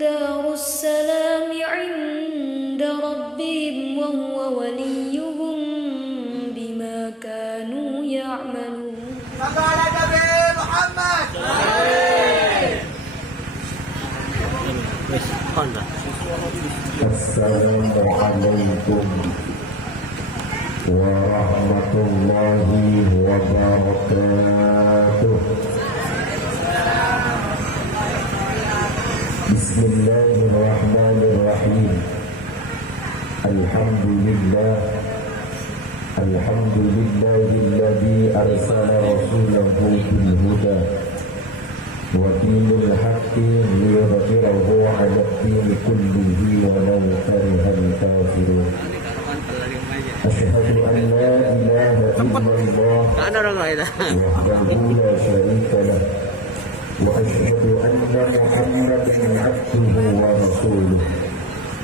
darussalam 'inda rabbihim wa huwa waliyuhum bima kanu ya'malun. Sallallahu Nabi Muhammad. Assalamualaikum warahmatullahi wabarakatuh. Bismillahirrahmanirrahim. Alhamdulillahilladzi arsala rasulahu bil huda wa dinil haqqi liyudhhirahu 'ala ad-dini kullihi walau karihal kafirun. Asyhadu an la ilaha illallah wahdahu la syarika lah wa asyhadu anna Muhammadan 'abduhu wa rasuluh.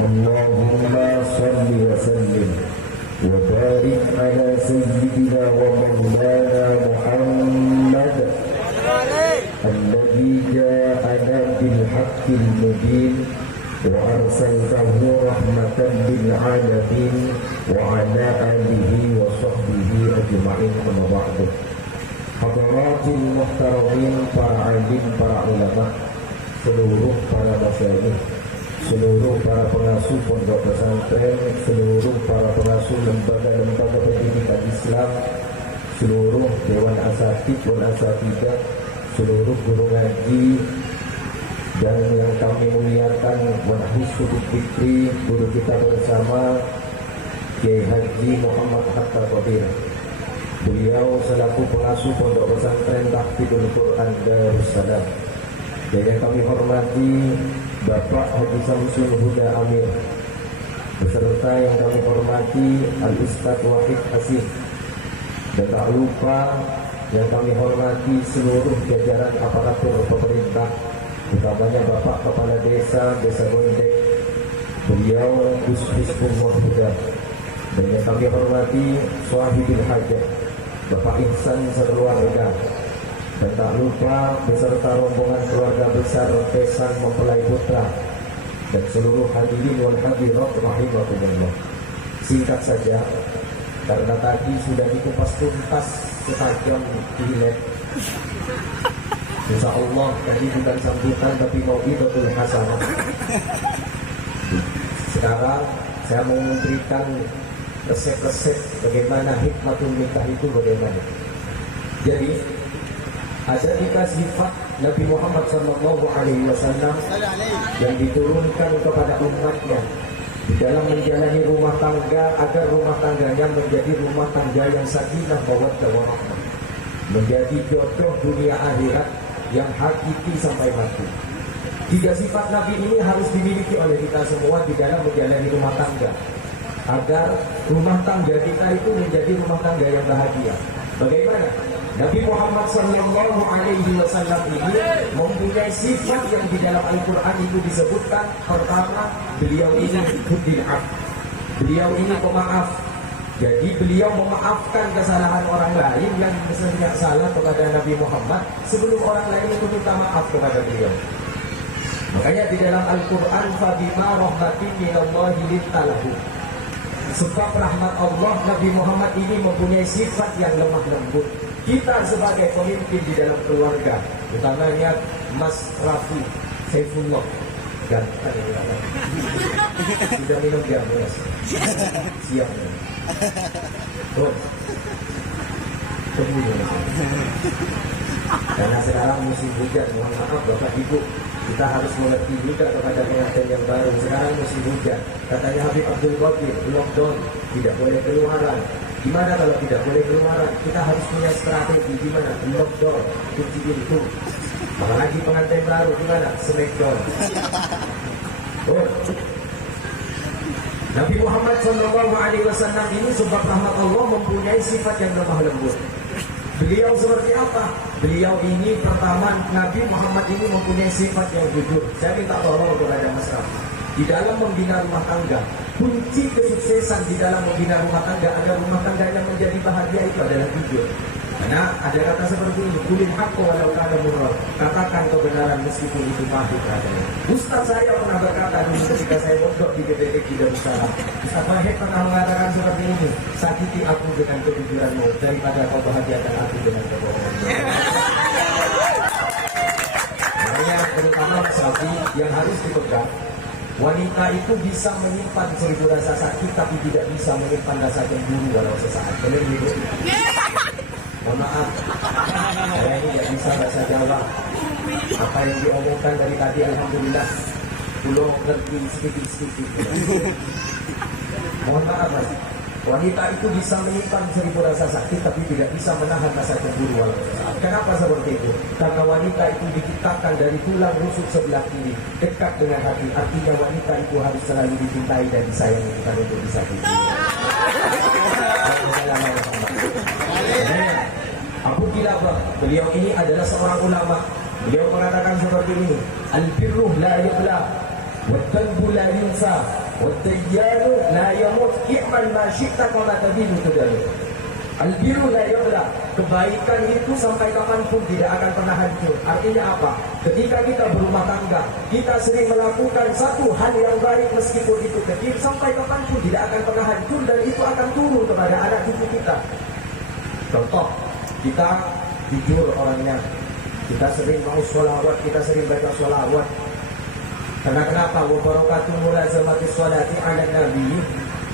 Allahumma shalli wa sallim wa barik ala sayyidina wa maulana Muhammad alladzi ja'ana bil haqqil mubin wa arsaltahu rahmatan lil alamin wa ala alihi wa sahbihi ajma'in. Amma ba'du. Hadaratil muhtaramin, para alim, para ulama, seluruh para masyayikh, seluruh para pengasuh pondok pesantren, seluruh para pengasuh lembaga-lembaga pendidikan Islam, seluruh dewan asatidz wal asatidzah, seluruh guru ngaji, dan yang kami muliakan Wanahusud Fikri, guru kita bersama Kiai Haji Muhammad Hatta Qadir. Beliau selaku pengasuh pondok pesantren Tahfidzul Quran Darussalam. Dan yang kami hormati Bapak Haji Samsul Huda Amir, beserta yang kami hormati Al-Ustadz Wahid Hasim. Dan tak lupa yang kami hormati seluruh jajaran aparatur pemerintah, utamanya Bapak Kepala Desa Gondek, beliau Gus Hizbul Huda. Dan yang kami hormati Swahibul Hajat, Bapak Ihsan sekeluarga. Dan tak lupa beserta rombongan keluarga besar Pesan Mempelai Putra dan seluruh hadirin wal hadirat rahimakumullah. Singkat saja, karena tadi sudah dikupas tuntas setajam kilat. Insya Allah tadi bukan sambutan tapi mau'izatul hasanah. Sekarang saya mau memberikan resep-resep bagaimana hikmatul nikah itu bagaimana. Jadi ada tiga sifat Nabi Muhammad SAW yang diturunkan kepada umatnya di dalam menjalani rumah tangga agar rumah tangganya menjadi rumah tangga yang sakinah mawaddah warahmah, menjadi jodoh dunia akhirat yang hakiki sampai mati. Tiga sifat Nabi ini harus dimiliki oleh kita semua di dalam menjalani rumah tangga agar rumah tangga kita itu menjadi rumah tangga yang bahagia. Bagaimana? Nabi Muhammad SAW ini mempunyai sifat yang di dalam Al-Quran itu disebutkan. Pertama, beliau ini hudil af, beliau ini pemaaf. Jadi beliau memaafkan kesalahan orang lain yang misalnya salah kepada Nabi Muhammad sebelum orang lain itu minta maaf kepada beliau. Makanya di dalam Al-Quran, fabima rahmatin minallahi lintalahu, sebab rahmat Allah, Nabi Muhammad ini mempunyai sifat yang lemah lembut. Kita sebagai pemimpin di dalam keluarga, utamanya Mas Rafi Saifullah dan sudah minum jam siang. Terus tunggu karena sekarang musim hujan. Mohon maaf Bapak Ibu, kita harus mengerti juga kepada pengantin yang baru. Sekarang musim hujan, katanya Habib Abdul Qadir, lockdown, tidak boleh keluaran. Gimana kalau tidak boleh keluaran? Kita harus punya strategi. Gimana? Lockdown, kunci pintu. Apalagi pengantin baru, gimana? Smackdown. Oh. Nabi Muhammad SAW ini sebab rahmat Allah mempunyai sifat yang lemah lembut. Beliau seperti apa? Beliau ini pertama, Nabi Muhammad ini mempunyai sifat yang jujur. Saya minta tolong kepada Mas Rafi, di dalam membina rumah tangga, kunci kesuksesan di dalam membina rumah tangga agar rumah tangganya menjadi bahagia itu adalah jujur. Karena ada kata seperti ini, kulil haqqo walau kana murran. Katakan kebenaran meskipun itu pahit rasanya. Ustaz saya pernah berkata dulu ketika saya mondok di GPPG Darussalam. Ustaz Wahid pernah mengatakan seperti ini, sakiti aku dengan kejujuranmu daripada kau bahagiakan aku dengan kebohonganmu. Makanya terutama Saudi yang harus dipegang, wanita itu bisa menyimpan 1000 rasa sakit tapi tidak bisa menyimpan rasa cemburu walau sesaat. Benar ibu? Mohon maaf, saya ini tidak bisa bahasa Jawa. Apa yang diomongkan dari tadi alhamdulillah belum ngerti sedikit-sedikit. Mohon maaf mas, wanita itu bisa menyimpan 1000 rasa sakit tapi tidak bisa menahan rasa cemburu walau sesaat. Kenapa seperti itu? Karena wanita itu diciptakan dari tulang rusuk sebelah kiri dekat dengan hati. Artinya wanita itu harus selalu dicintai dan disayangi, bukan untuk disakiti. Abu Kilabah, beliau ini adalah seorang ulama. Beliau mengatakan seperti ini, al-birru la yubla, wa-tanbu la yunsa, wa-tayyanu la yamut, i'mal ma syi'ta kama tadinu tudanu. Al-birru la yubla, kebaikan itu sampai kapanpun tidak akan pernah hancur. Artinya apa? Ketika kita berumah tangga, kita sering melakukan satu hal yang baik meskipun itu kecil, sampai kapanpun tidak akan pernah hancur dan itu akan turun kepada anak cucu kita. Contoh, kita jujur orangnya, kita sering mau sholawat, kita sering baca sholawat. Karena kenapa? Wa barakatuh mulazamati sholati ala nabi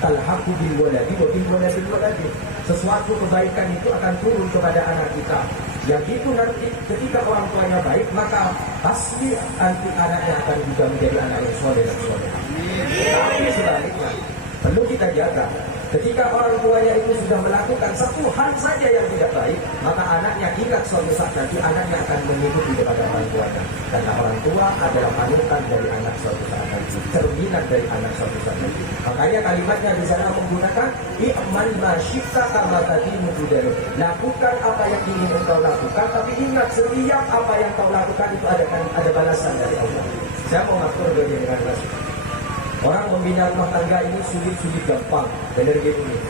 talhaqu bil waladi wa bil waladil waladi. Sesuatu kebaikan itu akan turun kepada anak kita. Yang itu nanti ketika orang tuanya baik, maka pasti nanti anaknya akan juga menjadi anak yang soleh dan soleh. Tapi sebaliknya perlu kita jaga. Ketika orang tuanya itu sudah melakukan satu hal saja yang tidak baik, maka anaknya ingat suatu saat nanti anaknya akan mengikuti kepada orang tuanya. Karena orang tua adalah panutan dari anak suatu saat nanti, cerminan dari anak suatu saat nanti. Makanya kalimatnya di sana menggunakan i'mal ma syi'ta kama tadinu tudanu. Lakukan apa yang ingin engkau lakukan, tapi ingat setiap apa yang kau lakukan itu ada balasan dari Allah. Saya mau ngatur dengan balasan. Orang membina rumah tangga ini sulit-sulit gampang. Benar gitu nih.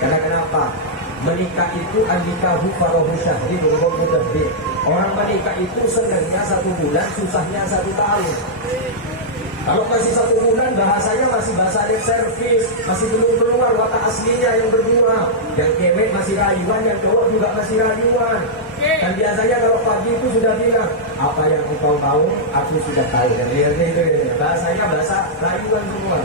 Karena kenapa? Menikah itu an-nikahu farahu syahri wa mudabbi. Orang menikah itu senangnya 1 bulan, susahnya 1 tahun. Kalau masih 1 bulan bahasanya masih bahasa lip service, masih belum keluar watak aslinya yang berdua. Yang cewek masih rayuan, yang cowok juga masih rayuan. Dan biasanya kalau pagi itu sudah bilang, apa yang engkau mau, aku sudah tahu. Dan lihatnya itu bahasanya bahasa rayuan semua.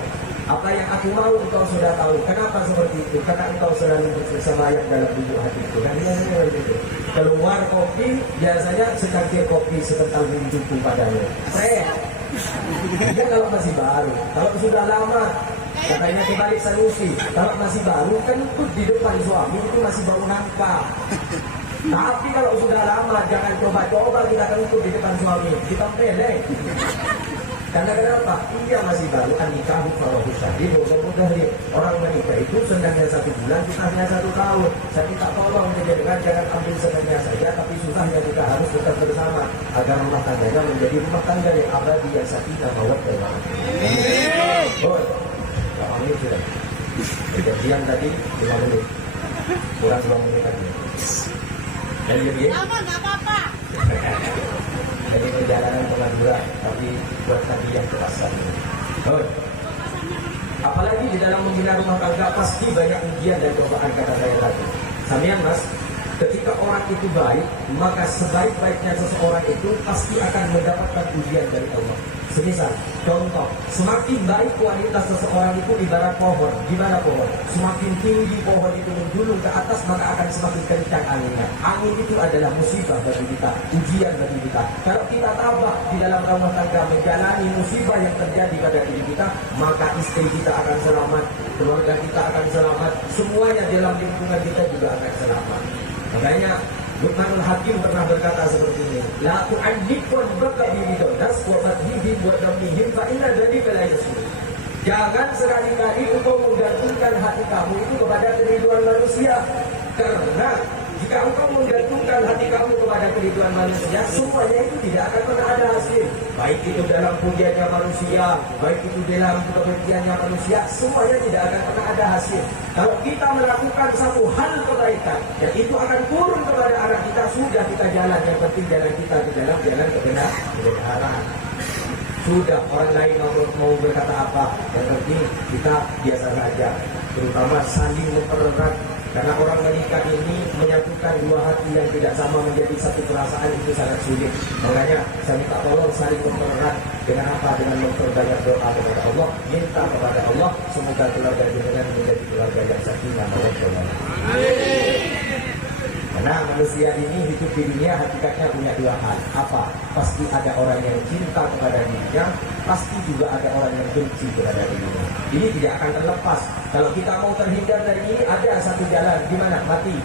Apa yang aku mau, engkau sudah tahu. Kenapa seperti itu? Karena engkau selalu bersemayam dalam lubuk hatiku. Dan biasanya seperti itu. Keluar kopi, biasanya secangkir kopi sekental hidupku padanya. Dia kalau masih baru, kalau sudah lama, katanya kebalik Sanusi. Kalau masih baru, kan di depan suami itu masih bau nangka. Tapi kalau sudah lama, jangan coba-coba kita kentut di depan suami. Kita pelek. Karena kenapa? Dia masih baru an-nikahu farahu syahri wa mudabbi. Orang menikah itu senangnya 1 bulan, susahnya 1 tahun. Saya minta tolong jangan ambil senangnya saja, tapi susahnya kita harus tetap bersama agar rumah tangganya menjadi rumah tangga yang abadi, yang sakinah mawaddah warahmah. Oh, berapa menit sudah? Kejadian tadi 5 menit. Kurang 2 menit lagi. Dan lebih lama nggak apa-apa. Jadi perjalanan ke Madura, tapi buat tadi yang kerasan. Oh. Apalagi di dalam membina rumah tangga pasti banyak ujian dan cobaan, kata saya tadi. Samian mas, ketika orang itu baik, maka sebaik-baiknya seseorang itu pasti akan mendapatkan ujian dari Allah. Semisal, contoh, semakin baik kualitas seseorang itu ibarat pohon. Gimana pohon? Semakin tinggi pohon itu menjulur ke atas, maka akan semakin kencang anginnya. Angin itu adalah musibah bagi kita, ujian bagi kita. Kalau kita tabah di dalam rumah tangga menjalani musibah yang terjadi pada diri kita, maka istri kita akan selamat, keluarga kita akan selamat, semuanya dalam lingkungan kita juga akan selamat. Makanya Luqmanul Hakim pernah berkata seperti ini, la tu'ayyibun baka biridonnas wa badhihim wa damihim fa inna dzalika la yasur. Jangan sekali-kali engkau menggantungkan hati kamu itu kepada keriduan manusia. Karena jika engkau menggantungkan hati kamu kepada keriduan manusia, semuanya itu tidak akan pernah ada hasil. baik itu dalam pujiannya manusia, baik itu dalam kebenciannya manusia, semuanya tidak akan pernah ada hasil. Kalau kita melakukan satu hal kebaikan, dan itu akan turun kepada anak kita, sudah kita jalan. Yang penting jalan kita ke dalam jalan kebenaran. Sudah orang lain mau berkata apa, yang penting kita biasa saja. Terutama saling mempererat. Karena orang menikah ini menyatukan dua hati yang tidak sama menjadi satu perasaan itu sangat sulit. Makanya saya minta tolong saling mempererat dengan apa? Dengan memperbanyak doa kepada Allah, minta kepada Allah semoga keluarga jenengan menjadi keluarga yang sakinah mawaddah. Karena manusia ini hidup di dunia hakikatnya punya dua hal. Apa? Pasti ada orang yang cinta kepada dirinya, pasti juga ada orang yang benci kepada dirinya. Ini tidak akan terlepas. Kalau kita mau terhindar dari ini, ada satu jalan. Gimana? Mati.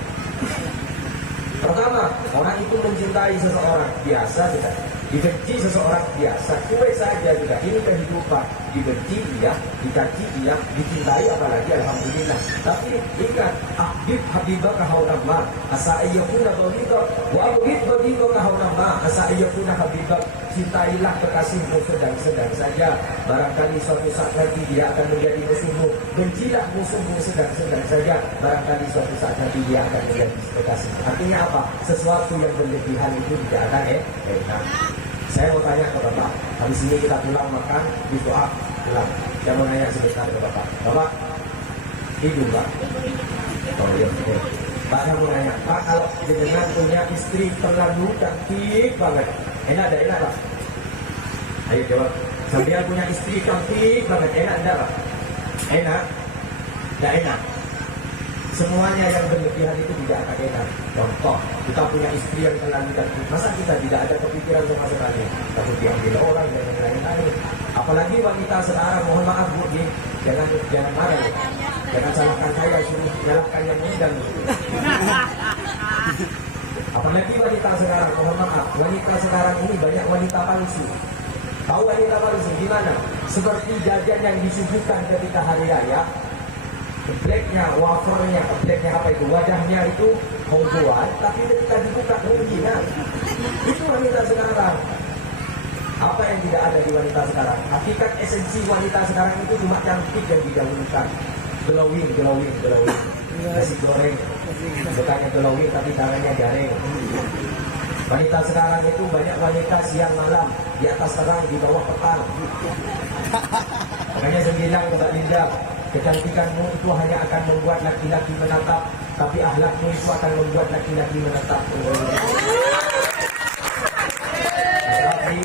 Pertama, orang itu mencintai seseorang biasa sudah, dibenci seseorang biasa, cuek saja sudah. Ini kehidupan. Dibenci iya, dicaci iya, dicintai apalagi alhamdulillah. Tapi ingat, ahbib habibaka haunamma asa ayyakuna dhalika wa abghid dhalika haunamma asa ayyakuna habibak. Cintailah kekasihmu sedang-sedang saja, barangkali suatu saat nanti dia akan menjadi musuhmu. Bencilah musuhmu sedang-sedang saja, barangkali suatu saat nanti dia akan menjadi kekasih. Artinya apa? Sesuatu yang berlebihan itu tidak akan enak. Saya mau tanya ke Bapak, habis ini kita pulang makan, di doa pulang. Saya mau nanya sebentar ke Bapak. Bapak, hidup Pak? Oh iya, iya. Pak, saya mau nanya, Pak, kalau jenengan punya istri terlalu cantik banget, enak ada enak Pak? Ayo jawab. Sambil punya istri cantik banget, enak enggak Pak? Enak? Enggak enak? Semuanya yang berlebihan itu tidak akan enak. Contoh, kita punya istri yang terlalu cantik, masa kita tidak ada kepikiran sama sekali? Takut diambil orang dan yang lain-lain. Apalagi wanita sekarang, mohon maaf Bu, jangan marah ya. Jangan salahkan saya, suruh salahkan yang undang. Apalagi wanita sekarang, mohon maaf, wanita sekarang ini banyak wanita palsu. Tahu wanita palsu gimana? Seperti jajan yang disuguhkan ketika hari raya. Blacknya, wafernya, blacknya apa itu? Wajahnya itu hongguan, tapi ketika dibuka mungkin itu wanita sekarang. Apa yang tidak ada di wanita sekarang? Hakikat esensi wanita sekarang itu cuma cantik yang didahulukan. Glowing. Nasi goreng, bukannya glowing tapi tangannya garing. Wanita sekarang itu banyak wanita siang malam, di atas terang, di bawah petang. Makanya saya bilang kepada Linda, kecantikanmu itu hanya akan membuat laki-laki menatap, tapi akhlakmu itu akan membuat laki-laki menatap. Tapi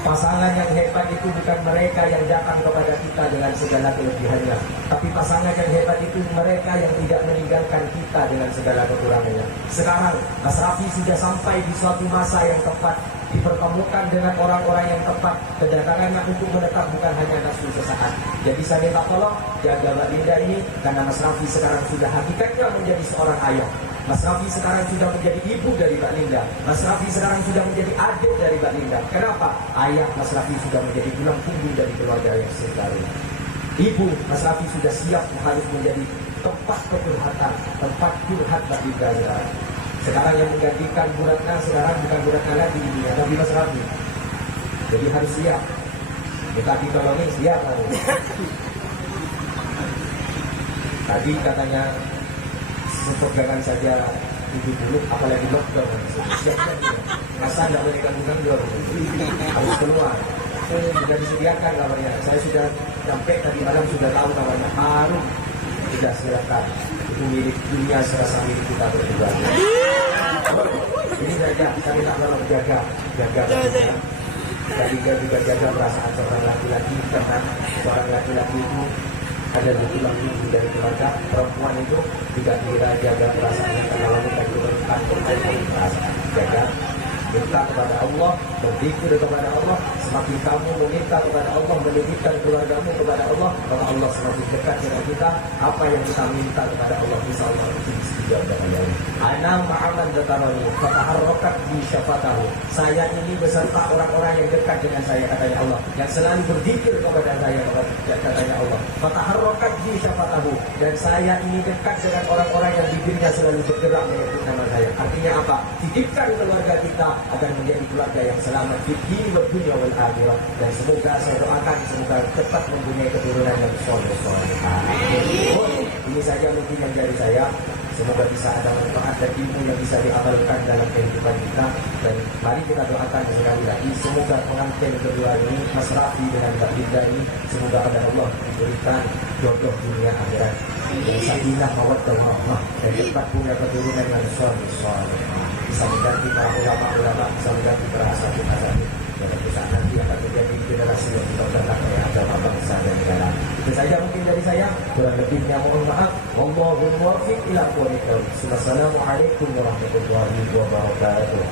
pasangan yang hebat itu bukan mereka yang datang kepada kita dengan segala kelebihannya, tapi pasangan yang hebat itu mereka yang tidak meninggalkan kita dengan segala kekurangannya. Sekarang Mas Raffi sudah sampai di suatu masa yang tepat, dipertemukan dengan orang-orang yang tepat. Kedatangannya untuk menetap bukan hanya nafsu sesaat. Jadi saya minta tolong jaga Mbak Linda ini, karena Mas Raffi sekarang sudah hakikatnya menjadi seorang ayah. Mas Raffi sekarang sudah menjadi ibu dari Mbak Linda. Mas Raffi sekarang sudah menjadi adik dari Mbak Linda. Kenapa? Ayah Mas Raffi sudah menjadi tulang punggung dari keluarga yang sekaru. Ibu Mas Raffi sudah siap harus menjadi tempat curhatan, tempat curhat Mbak Linda sekarang. Sekarang yang menggantikan Bu Ratna sekarang bukan Bu Ratna lagi dunia, tapi Mas Raffi. Jadi harus siap. Kita ditolongin siap harus. Tadi katanya pegangan saja 70, apalagi lockdown. Siap-siap. Masa tidak boleh ganggu-ganggu, harus keluar. Sudah disediakan kabarnya. Saya sudah sampai tadi malam sudah tahu kabarnya. Harus sudah silakan. Itu milik dunia, serasa milik kita berdua. Ini saja, saya minta tolong jaga. Tadi juga jaga perasaan seorang laki-laki, karena seorang laki-laki itu ada tulang punggung dari keluarga. Perempuan itu tidak kira jaga perasaannya, karena wanita itu bertakut perasaan. Jaga, minta kepada Allah, berzikir kepada Allah. Semakin kamu meminta kepada Allah, mendekatkan keluargamu kepada Allah, maka Allah semakin dekat dengan kita. Apa yang kita minta kepada Allah, insya Allah itu dijawab dengan Allah. Ana ma'aman datarani fataharrakat bi syafatahu. Saya ini beserta orang-orang yang dekat dengan saya, katanya Allah, yang selalu berzikir kepada saya, katanya Allah. Fataharrakat bi syafatahu. Dan saya ini dekat dengan orang-orang yang bibirnya selalu bergerak menyebut nama saya. Artinya apa? Titipkan keluarga kita agar menjadi keluarga yang selamat di dunia wal akhirah. Dan semoga saya doakan semoga cepat mempunyai keturunan yang soleh. Ini saja mungkin yang dari saya. Semoga bisa ada manfaat dan ilmu yang bisa diamalkan dalam kehidupan kita. Dan mari kita doakan sekali lagi, semoga pengantin kedua ini, Mas Rafi dengan Mbak Linda ini, semoga pada Allah diberikan jodoh dunia akhirat, dan sakinah mawaddah warahmah, dan cepat punya keturunan yang soleh. Bisa mengganti para ulama-ulama, bisa mengganti para asatidz. Dan saat nanti akan menjadi generasi yang kita datang dari agama bangsa dan negara. Itu saja mungkin dari saya. Kurang lebihnya mohon maaf. Wallahul muwaffiq ila aqwamit thoriq. Wassalamualaikum warahmatullahi wabarakatuh.